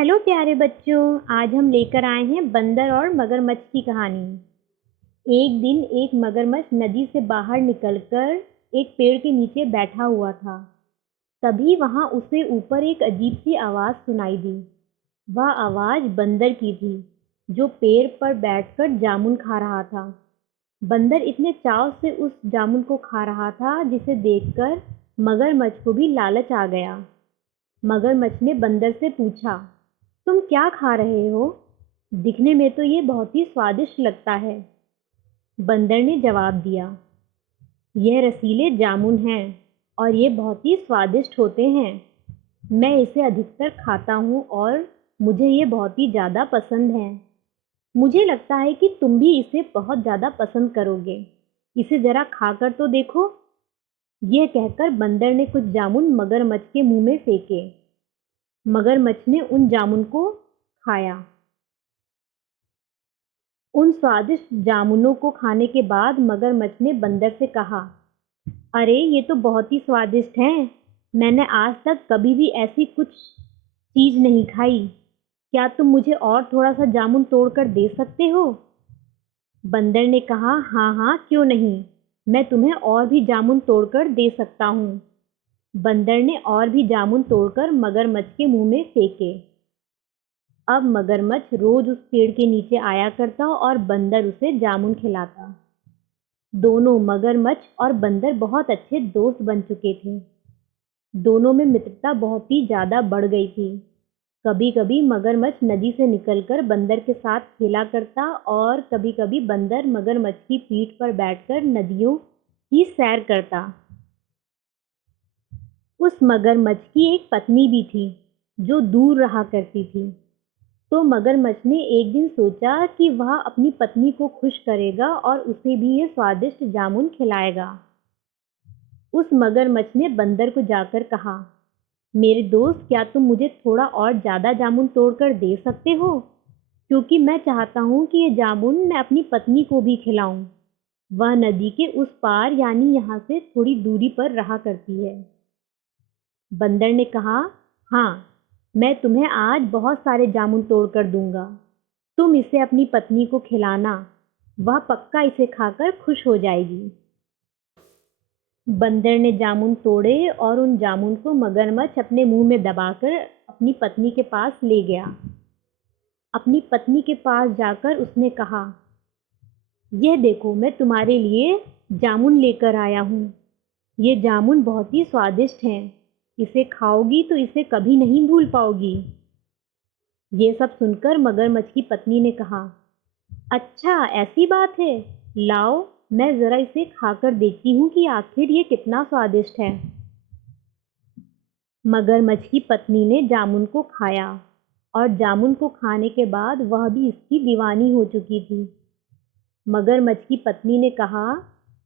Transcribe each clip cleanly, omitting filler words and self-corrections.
Hello प्यारे बच्चों। आज हम लेकर आए हैं बंदर और मगरमच्छ की कहानी। एक दिन एक मगरमच्छ नदी से बाहर निकलकर एक पेड़ के नीचे बैठा हुआ था। तभी वहां उसे ऊपर एक अजीब सी आवाज सुनाई दी। वह आवाज बंदर की थी, जो पेड़ पर बैठकर जामुन खा रहा था। बंदर इतने चाव से उस जामुन को खा रहा था जिसे देखकर मगरमच्छ को भी लालच आ गया। मगरमच्छ ने बंदर से पूछा, तुम क्या खा रहे हो? दिखने में तो ये बहुत ही स्वादिष्ट लगता है। बंदर ने जवाब दिया, यह रसीले जामुन हैं और ये बहुत ही स्वादिष्ट होते हैं। मैं इसे अधिकतर खाता हूँ और मुझे ये बहुत ही ज़्यादा पसंद है। मुझे लगता है कि तुम भी इसे बहुत ज़्यादा पसंद करोगे। इसे ज़रा खाकर तो देखो। यह कहकर बंदर ने कुछ जामुन मगरमच्छ के मुंह में फेंके। मगरमच्छ ने उन जामुन को खाया। उन स्वादिष्ट जामुनों को खाने के बाद मगरमच्छ ने बंदर से कहा, अरे ये तो बहुत ही स्वादिष्ट हैं। मैंने आज तक कभी भी ऐसी कुछ चीज़ नहीं खाई। क्या तुम मुझे और थोड़ा सा जामुन तोड़कर दे सकते हो? बंदर ने कहा, हाँ हाँ, क्यों नहीं। मैं तुम्हें और भी जामुन तोड़कर दे सकता हूँ। बंदर ने और भी जामुन तोड़कर मगरमच्छ के मुंह में फेंके। अब मगरमच्छ रोज उस पेड़ के नीचे आया करता और बंदर उसे जामुन खिलाता। दोनों मगरमच्छ और बंदर बहुत अच्छे दोस्त बन चुके थे। दोनों में मित्रता बहुत ही ज़्यादा बढ़ गई थी। कभी-कभी मगरमच्छ नदी से निकलकर बंदर के साथ खेला करता और कभी-कभी बंदर मगरमच्छ की पीठ पर बैठकर नदियों की सैर करता। उस मगरमच्छ की एक पत्नी भी थी, जो दूर रहा करती थी। तो मगरमच्छ ने एक दिन सोचा कि वह अपनी पत्नी को खुश करेगा और उसे भी ये स्वादिष्ट जामुन खिलाएगा। उस मगरमच्छ ने बंदर को जाकर कहा, मेरे दोस्त, क्या तुम मुझे थोड़ा और ज़्यादा जामुन तोड़कर दे सकते हो? क्योंकि मैं चाहता हूँ कि ये जामुन मैं अपनी पत्नी को भी खिलाऊं। वह नदी के उस पार यानी यहाँ से थोड़ी दूरी पर रहा करती है। बंदर ने कहा, हाँ, मैं तुम्हें आज बहुत सारे जामुन तोड़कर दूंगा। तुम इसे अपनी पत्नी को खिलाना, वह पक्का इसे खाकर खुश हो जाएगी। बंदर ने जामुन तोड़े और उन जामुन को मगरमच्छ अपने मुंह में दबाकर अपनी पत्नी के पास ले गया। अपनी पत्नी के पास जाकर उसने कहा, यह देखो, मैं तुम्हारे लिए जामुन लेकर आया हूँ। ये जामुन बहुत ही स्वादिष्ट हैं। इसे खाओगी तो इसे कभी नहीं भूल पाओगी। ये सब सुनकर मगरमच्छ की पत्नी ने कहा, अच्छा ऐसी बात है, लाओ मैं ज़रा इसे खाकर देखती हूँ कि आखिर ये कितना स्वादिष्ट है। मगरमच्छ की पत्नी ने जामुन को खाया और जामुन को खाने के बाद वह भी इसकी दीवानी हो चुकी थी। मगरमच्छ की पत्नी ने कहा,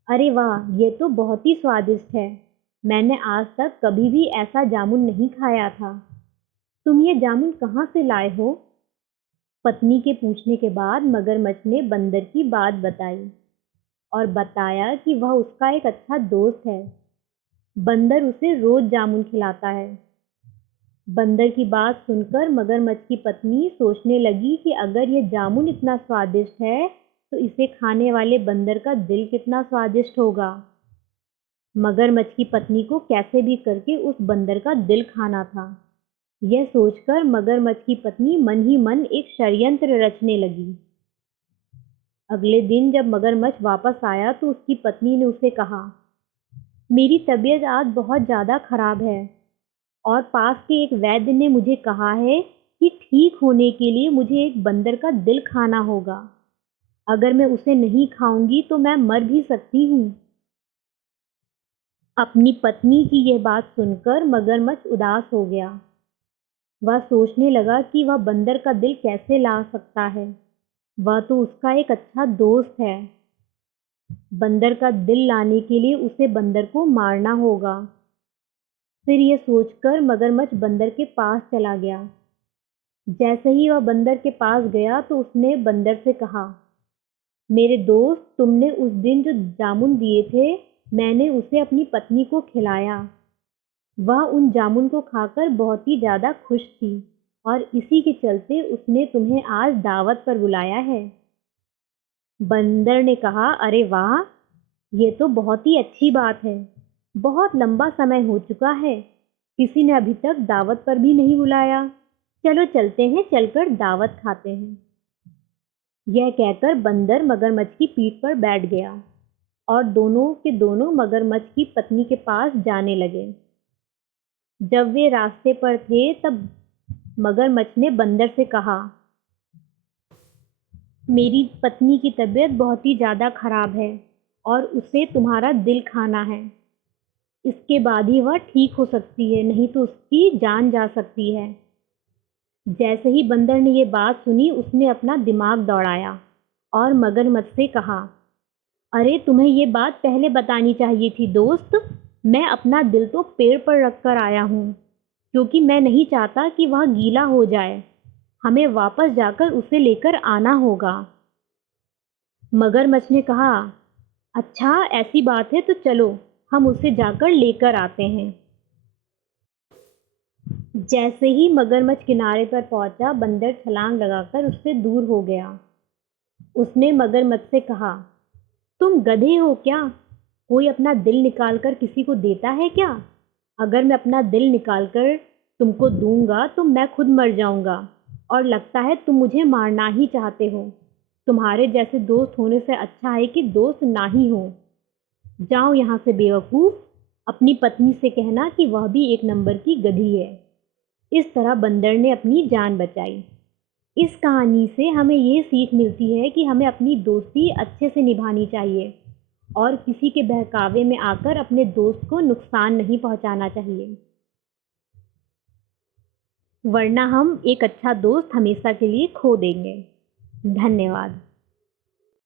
अरे वाह, ये तो बहुत ही स्वादिष्ट है। मैंने आज तक कभी भी ऐसा जामुन नहीं खाया था। तुम ये जामुन कहाँ से लाए हो? पत्नी के पूछने के बाद मगरमच्छ ने बंदर की बात बताई और बताया कि वह उसका एक अच्छा दोस्त है। बंदर उसे रोज जामुन खिलाता है। बंदर की बात सुनकर मगरमच्छ की पत्नी सोचने लगी कि अगर ये जामुन इतना स्वादिष्ट है तो इसे खाने वाले बंदर का दिल कितना स्वादिष्ट होगा। मगरमच्छ की पत्नी को कैसे भी करके उस बंदर का दिल खाना था। यह सोचकर मगरमच्छ की पत्नी मन ही मन एक षड्यंत्र रचने लगी। अगले दिन जब मगरमच्छ वापस आया तो उसकी पत्नी ने उसे कहा, मेरी तबीयत आज बहुत ज़्यादा खराब है और पास के एक वैद्य ने मुझे कहा है कि ठीक होने के लिए मुझे एक बंदर का दिल खाना होगा। अगर मैं उसे नहीं खाऊंगी तो मैं मर भी सकती हूँ। अपनी पत्नी की यह बात सुनकर मगरमच्छ उदास हो गया। वह सोचने लगा कि वह बंदर का दिल कैसे ला सकता है। वह तो उसका एक अच्छा दोस्त है। बंदर का दिल लाने के लिए उसे बंदर को मारना होगा। फिर यह सोचकर मगरमच्छ बंदर के पास चला गया। जैसे ही वह बंदर के पास गया तो उसने बंदर से कहा, मेरे दोस्त, तुमने उस दिन जो जामुन दिए थे, मैंने उसे अपनी पत्नी को खिलाया। वह उन जामुन को खाकर बहुत ही ज़्यादा खुश थी। और इसी के चलते उसने तुम्हें आज दावत पर बुलाया है। बंदर ने कहा, अरे वाह, ये तो बहुत ही अच्छी बात है। बहुत लंबा समय हो चुका है, किसी ने अभी तक दावत पर भी नहीं बुलाया। चलो चलते हैं, चलकर दावत खाते हैं। यह कहकर बंदर मगरमच्छ की पीठ पर बैठ गया और दोनों के दोनों मगरमच्छ की पत्नी के पास जाने लगे। जब वे रास्ते पर थे तब मगरमच्छ ने बंदर से कहा, मेरी पत्नी की तबीयत बहुत ही ज़्यादा खराब है और उसे तुम्हारा दिल खाना है। इसके बाद ही वह ठीक हो सकती है, नहीं तो उसकी जान जा सकती है। जैसे ही बंदर ने ये बात सुनी उसने अपना दिमाग दौड़ाया और मगरमच्छ से कहा, अरे तुम्हें ये बात पहले बतानी चाहिए थी दोस्त। मैं अपना दिल तो पेड़ पर रख कर आया हूँ क्योंकि मैं नहीं चाहता कि वह गीला हो जाए। हमें वापस जाकर उसे लेकर आना होगा। मगरमच्छ ने कहा, अच्छा ऐसी बात है तो चलो हम उसे जाकर लेकर आते हैं। जैसे ही मगरमच्छ किनारे पर पहुंचा बंदर छलांग लगाकर उससे दूर हो गया। उसने मगरमच्छ से कहा, तुम गधे हो क्या? कोई अपना दिल निकाल कर किसी को देता है क्या? अगर मैं अपना दिल निकाल कर तुमको दूंगा तो मैं खुद मर जाऊंगा और लगता है तुम मुझे मारना ही चाहते हो। तुम्हारे जैसे दोस्त होने से अच्छा है कि दोस्त ना ही हो। जाओ यहाँ से बेवकूफ़, अपनी पत्नी से कहना कि वह भी एक नंबर की गधी है। इस तरह बंदर ने अपनी जान बचाई। इस कहानी से हमें ये सीख मिलती है कि हमें अपनी दोस्ती अच्छे से निभानी चाहिए और किसी के बहकावे में आकर अपने दोस्त को नुकसान नहीं पहुंचाना चाहिए, वरना हम एक अच्छा दोस्त हमेशा के लिए खो देंगे। धन्यवाद।